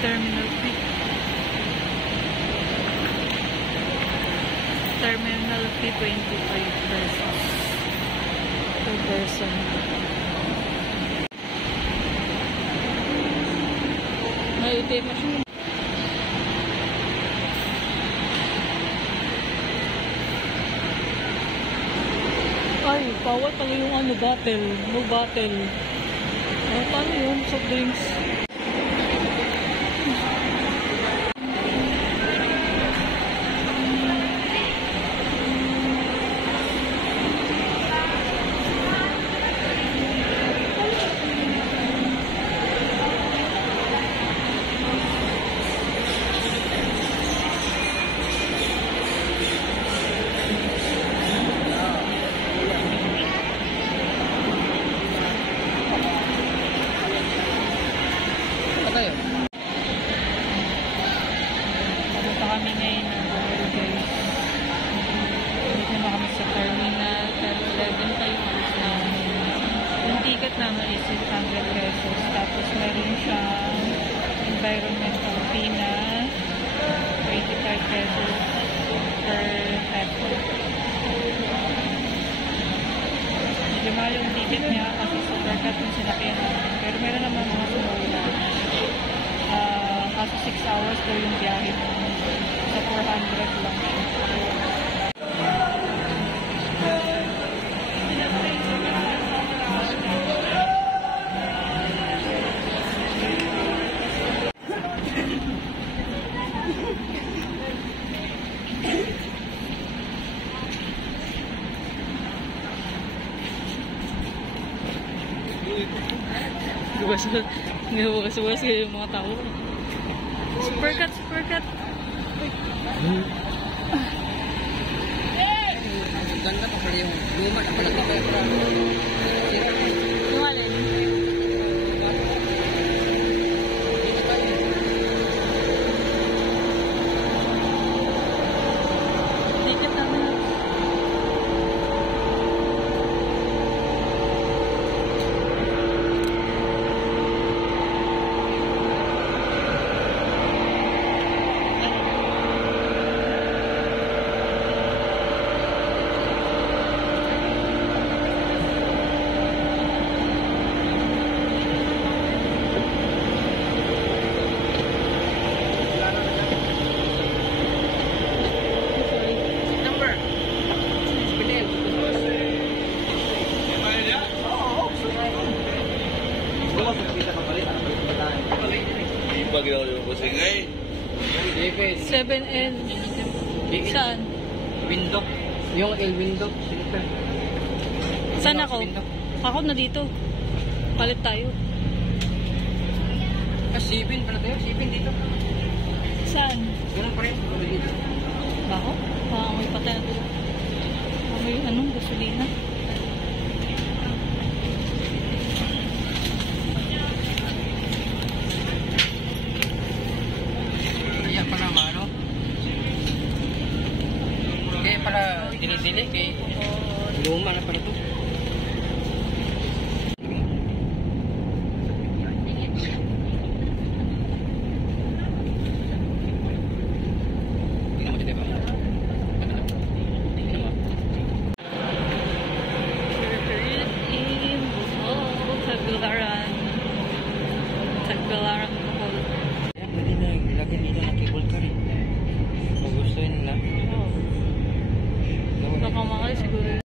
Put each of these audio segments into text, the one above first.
Terminal fee. Terminal fee 25 pesos per person. May ATM machine. Ay, bawal pala yung ano, bottle. No bottle. Ay, paano yun? Soft drinks. Pupunta kami ngayon ng Google guys. Dito na kami sa terminal. Pero 11 pa yung alis namin. Yung ticket naman is 600 pesos. Tapos meron siyang environmental fee na 25 pesos per peso. Medyo mahal yung ticket niya kasi supercut yung sinakyan namin. Pero meron naman mga sumuli na kaso 6 hours daw yung biyahe mo. Sa 400 lang siya. Bukas yung mga tao. Supercut, supercut. Ganda pa pala yung luma na pala ito. Yung alin? Ticket namin. Pagkita yung kusing ay 7N. Saan? Window. Yung El Window. Saan ako? Ako na dito. Palit tayo. Sipin pala tayo. Sipin dito. Saan? Ganun pa rin. Bako? May patay na dito. May anong gasolina. Kaya pala mano. Kaya pala dili-dili. Kaya luma na pala ito. Tagbilaran Bohol. Pwede na ilagay dito na cable car eh. Kung gusto nila. Baka mahal siguro.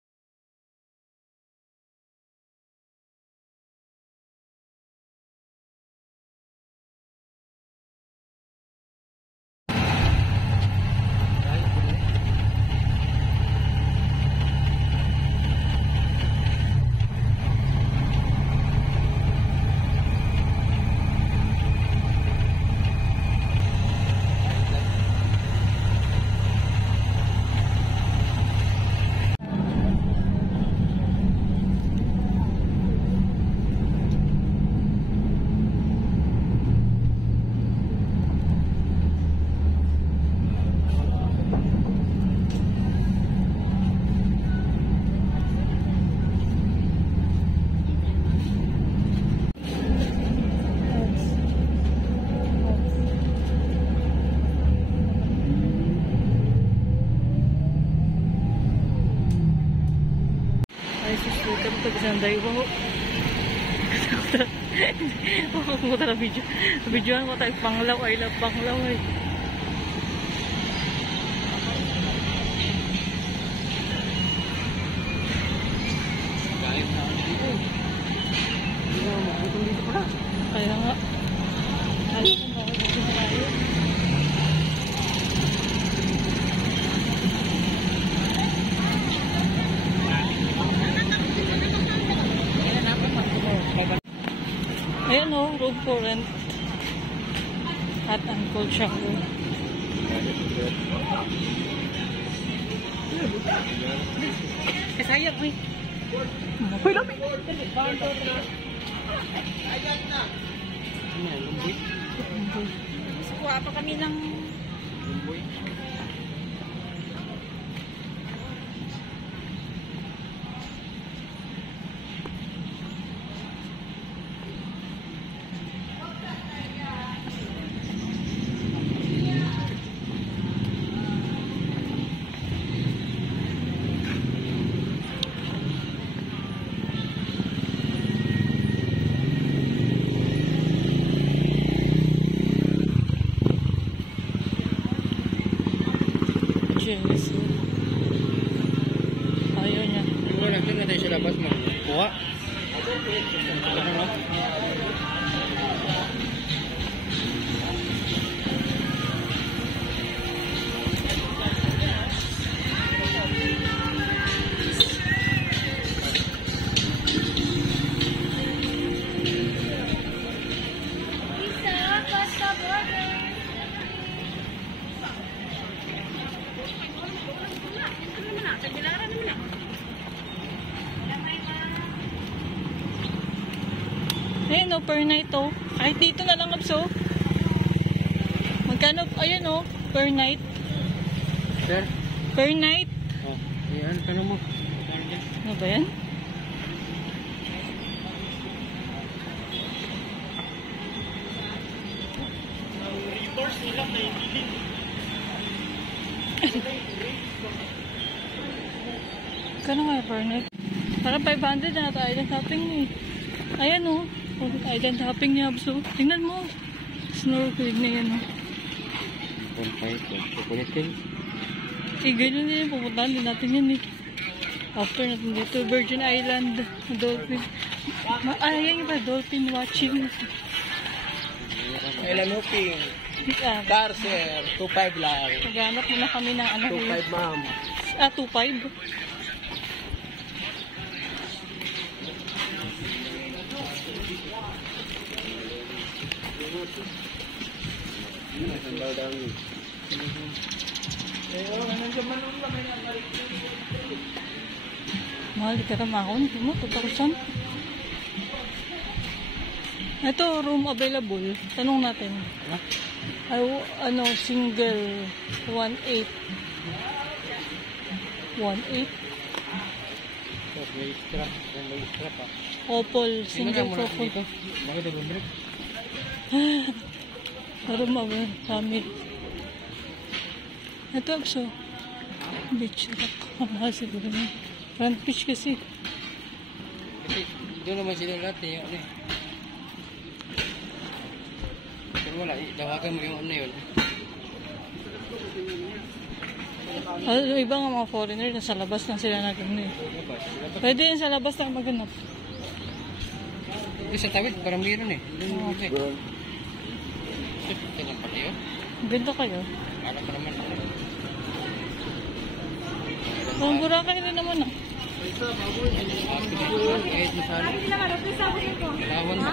Nanday ko. Pumunta na video. Videoan ko tayo Panglaw. I love Panglaw eh. Galit na ako dito. Magutom dito pala. Kaya nga. Alam ko bakit dito na tayo. Ayan o, room for rent. Hot and cold shower. Sayang eh. Uy, lapit! Ano yan? Lumboy? Mas kuha pa kami ng... Lumboy? Jeez. Ayaw niya. Yung wala, nagtan na tayo sa labas mo. Kuha. Ano no? Ayan o, per night o. Kahit dito na lang abso. Magkano? Ayan o, per night. Sir? Per night. Oh, ayan, tanong mo. Ano dyan? Ano ba yan? Kano nga per night? Parang 500 na ito island hopping eh. Ayan o. Island hopping niya abso. Tingnan mo. Snorkeling na yan o. 1.5. Chocolate cake. Eh, ganyan din yung pupuntahan din natin yan eh. After natin dito, Virgin Island, dolphin. Ayan yung ba, dolphin watching. Island hopping. Darcer. 2.5 lang. Maghanap muna kami ng ano. 2.5 ma'am. 2.5. Mahal di ka naman ako. 2,000. Ito, room available. Tanong natin. Ano, single 1.8. 1.8. May extra. May extra pa. Couple, single couple. Bakit nag-break? Para mawala kami. Ito abso. Beach rock. Mahal siguro na. Front beach kasi. Kasi doon naman sila lahat eh. Ano eh. Pero wala, dawagan mo yung ano yun. Yung iba nga mga foreigner, nasa labas lang sila nagano eh. Pwede yun sa labas lang maganap. Sa tawid, parang meron eh. Doon eh. Doon. Ito lang pala yun. Ganda kayo. Alam pa naman ako. Kung Boracay rin naman ah. Kahit masala. Kalawan ba?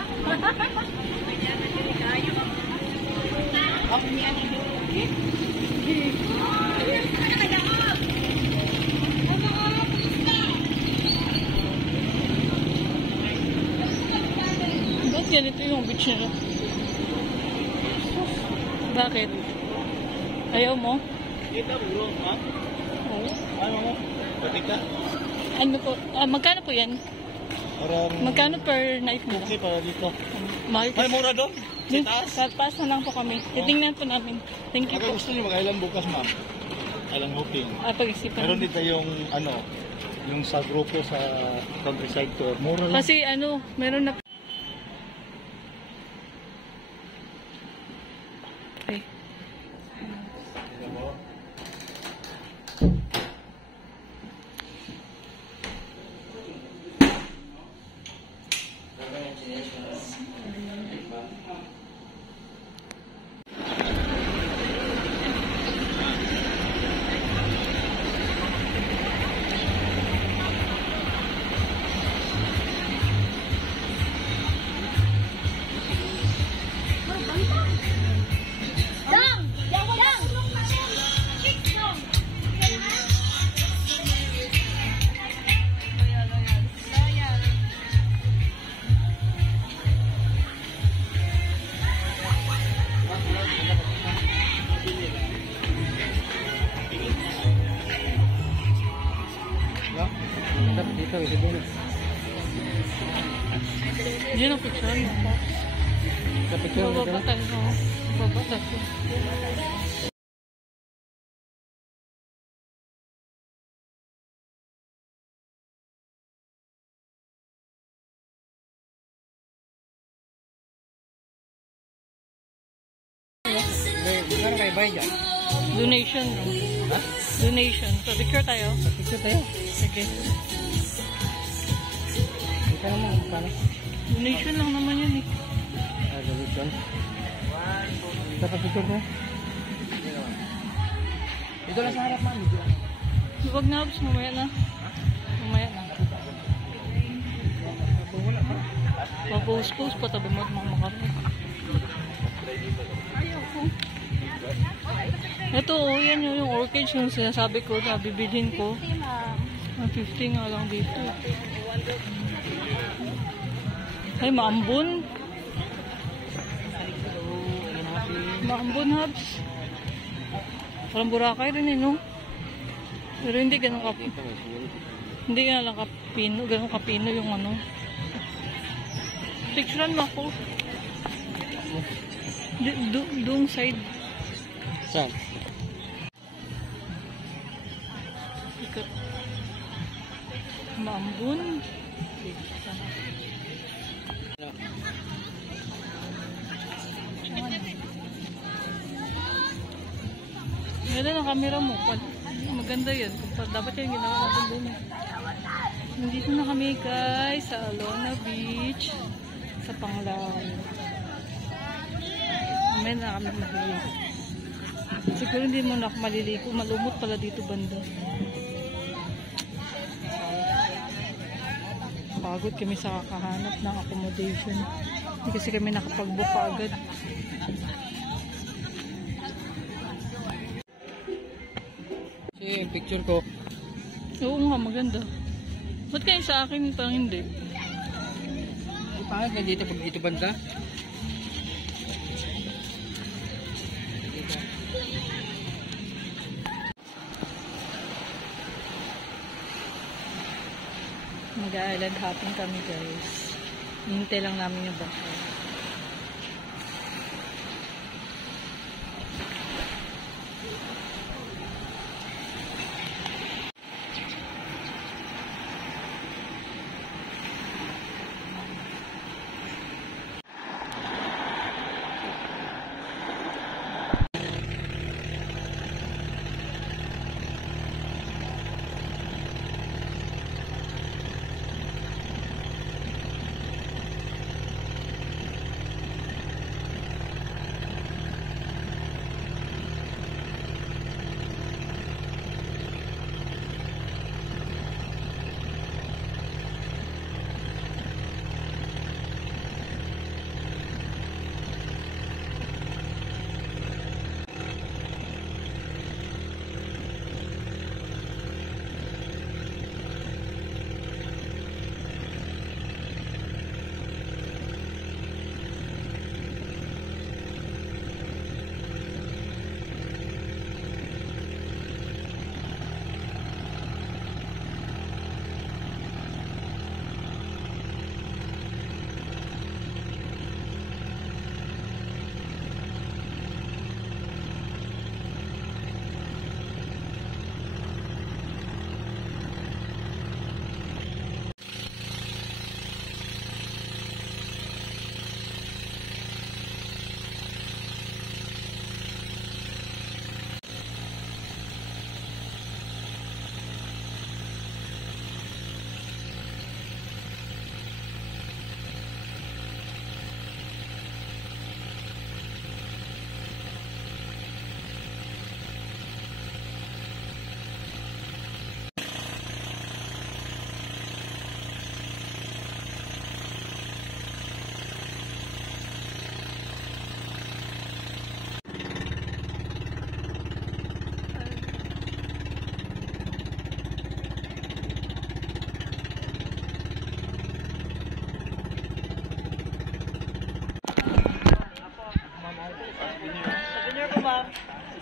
Ba't ganito yung beach nila? Bakit? Ayaw mo? Kita bro, ha? Oo. Ano mo? Batik ka? Ano po? Magkano po yan? Parang Magkano per night mo? okay para dito. Mahal Ay, kasi. mura doon. Sa taas. Taas na lang po kami. Titingnan po namin. Thank you Ako po. gusto niyo mag-island bukas, ma'am. Island hopping. Pag-isipan. Meron din tayong, ano, Yung sa grupo sa countryside tour, mura lang. Kasi ano, meron na... Okay. Dapat dito, ito din. Diyan ang picture mo. Sa picture mo Bababa tayo. Bababa tayo. Ano kayo bayad dyan? Donation. Ha? Donation. So, picture tayo. Picture tayo. Sige. Ika naman, paano? Donation lang naman yun eh. Donation. Dapat picture mo? Ito lang sa harap, ma'am. Huwag na, Abs. Mamaya na. Mamaya na. Mapost-post pa tabi mo at mga makarami. Ayoko. Ito, oh, yan yung orchids yung sinasabi ko na bibilhin ko. 50 nga lang dito. Ay, maambon. Maambon, Habs. Parang Boracay rin eh, no? Pero hindi ganun hindi nga lang kapino, ganun kapino yung ano. Picturean mo ako. Doong side. Saan? Ikat. Maambon. Ganda ng camera mo. Maganda yan. Dapat yan ginawa natin doon. Nandito na kami guys sa Alona Beach sa Panglao. Mamaya na kami mahilo. Siguro hindi mo na ako maliligo. Malumot pala dito banda. Pagod kami sa kakahanap ng accommodation. Hindi kasi kami nakapag-book agad. Kasi yung picture ko. Oo nga, maganda. Ba't kayo sa akin parang hindi? Paano ka dito pag dito banda? Mag-island hopping kami guys. Hintay lang namin yung bus.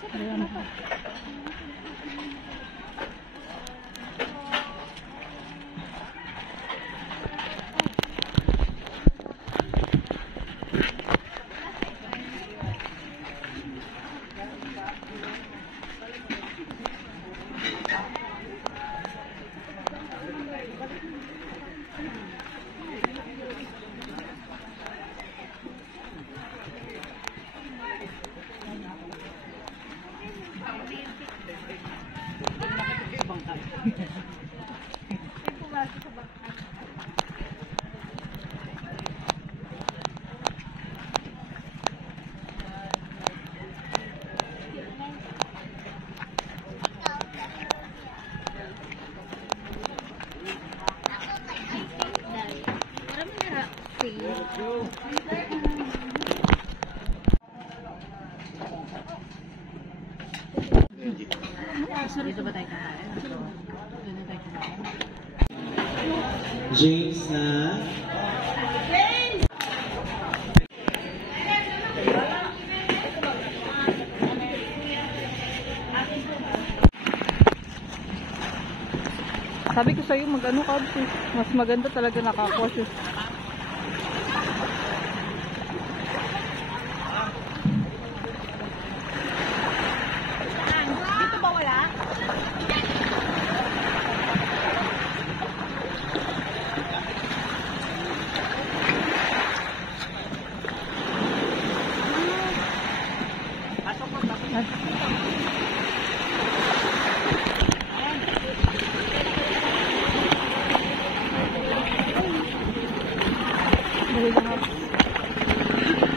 Ayan. Dito ba tayo kakain? Dito tayo kakain? James na. Sabi ko sa'yo, mag-ano ka, mas maganda talaga nakakuha. Dito ba wala?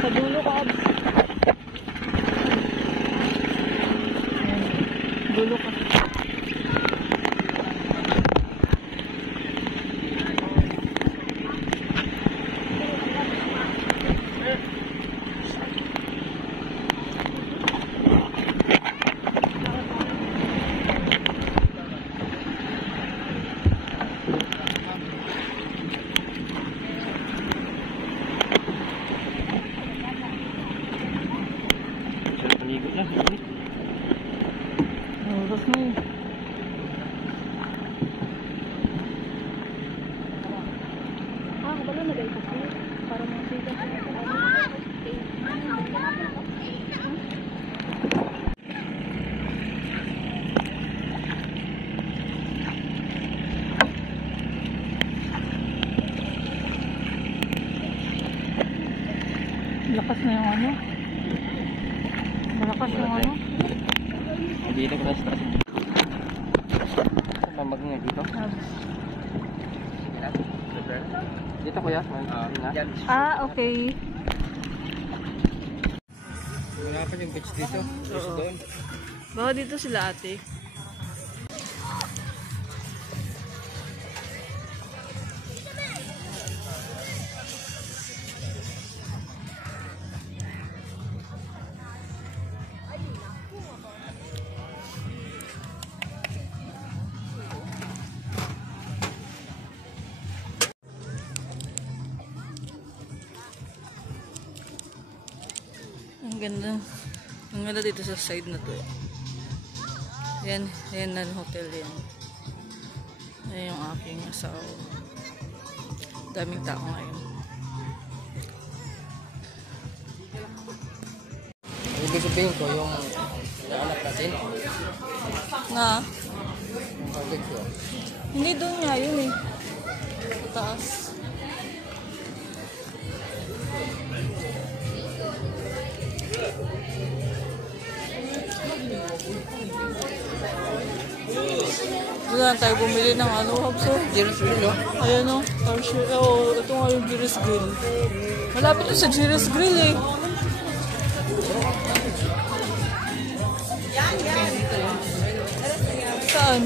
Sa dulo ko, Abs. Dulo ko. Paligo na. Oras na yun. Kabalo na dahil kasi. Para makita sa lakas na yung ano. Malakas yung ano. Dito ko na stress. Mamag nga dito. Dito kuya. Okay. Wala pa yung beach dito. Gusto doon. Baka dito sila ate. Ang ganda. Ang ganda dito sa side na to. Yan na hotel yan. Yan yung aking asawa. Daming tao ngayon. Ibig sabihin ko yung anak natin. Nga? Yung pag-check ko. Hindi doon nga yun eh. Sa taas. Doon na tayo bumili ng ano, Habso? Jerry's Grill, oh. Ayan o. Oh, ito nga yung Jerry's Grill. Malapit to sa Jerry's Grill eh. Saan?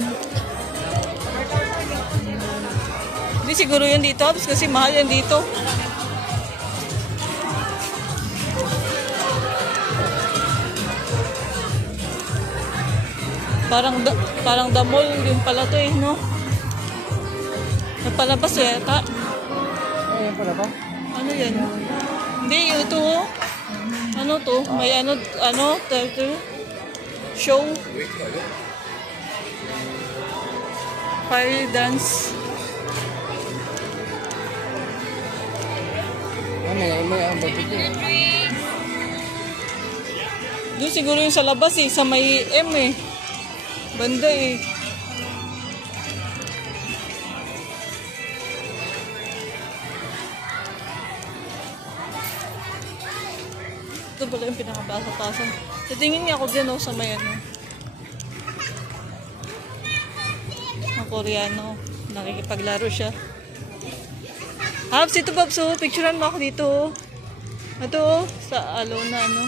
Hindi siguro yan dito, Habs, kasi mahal yan dito. Parang the mall din pala to eh, no? Nagpalabas eh, ta? Ayan pala ba? Ano yan? Hindi, ito. Ano to? May ano, turtle? show. Fire dance. May ang batik yun. Doon siguro yung sa labas eh, sa may M eh. Banda eh. Ito pala yung pinakabasa-tasan. Tatingin niya ako dyan oh, sa may ano. Ang Koreano. Nakikipaglaro siya. Habs, ito Babs oh. Picturean mo ako dito oh. Ito oh, sa Alona ano.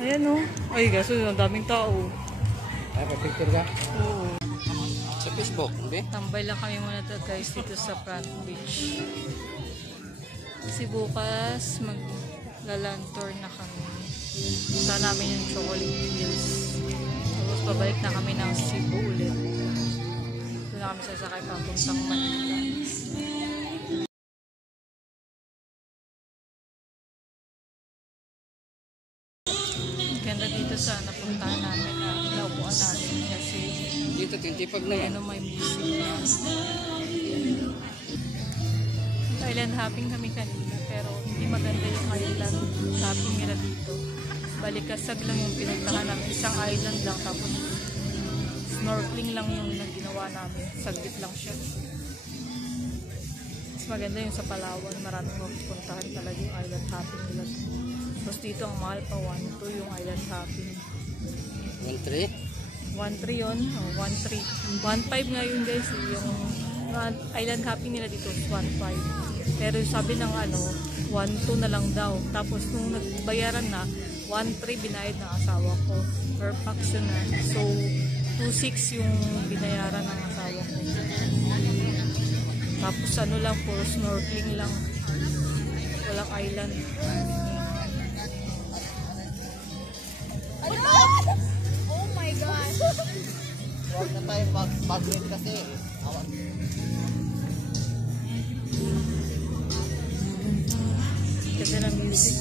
Ayan oh. Ay, gaso, ang daming tao. Ay, pa-picture ka? Oo. Sa Facebook, hindi? Tambay lang kami muna to guys dito sa Pratt Beach. Kasi bukas mag-galantor na kami. Punta namin yung Chocolate Hills. Tapos pabalik na kami ng Cebu ulit. Doon na kami sasakay papuntang Manila. Ganda dito sa napuntahan namin na naupuan namin kasi Dito, 25 na may yan. ano, may music. Island hopping kami kanina pero hindi maganda yung island hopping nila dito. Balikasag lang yung pinuntahan namin. Isang island lang tapos snorkeling lang yung ginawa namin. Saglit lang siya. Mas maganda yung sa Palawan. Maraming mapupuntahan talaga yung island hopping nila. Tapos dito ang mahal pa 1-2 yung island hopping. 1-3? 1-3 yun. Oh, 1-3. 1-5 nga yun guys. Yung island hopping nila dito is 1-5. Pero sabi ng ano, 1-2 na lang daw. Tapos nung nagbayaran na, 1-3 binayad ng asawa ko. Per pax yun na. So, 2-6 yung binayaran ng asawa ko. Tapos ano lang, puro snorkeling lang. Walang island. Oh my God! Huwag na tayo pag-rate kasi. Awan. Kasi na music.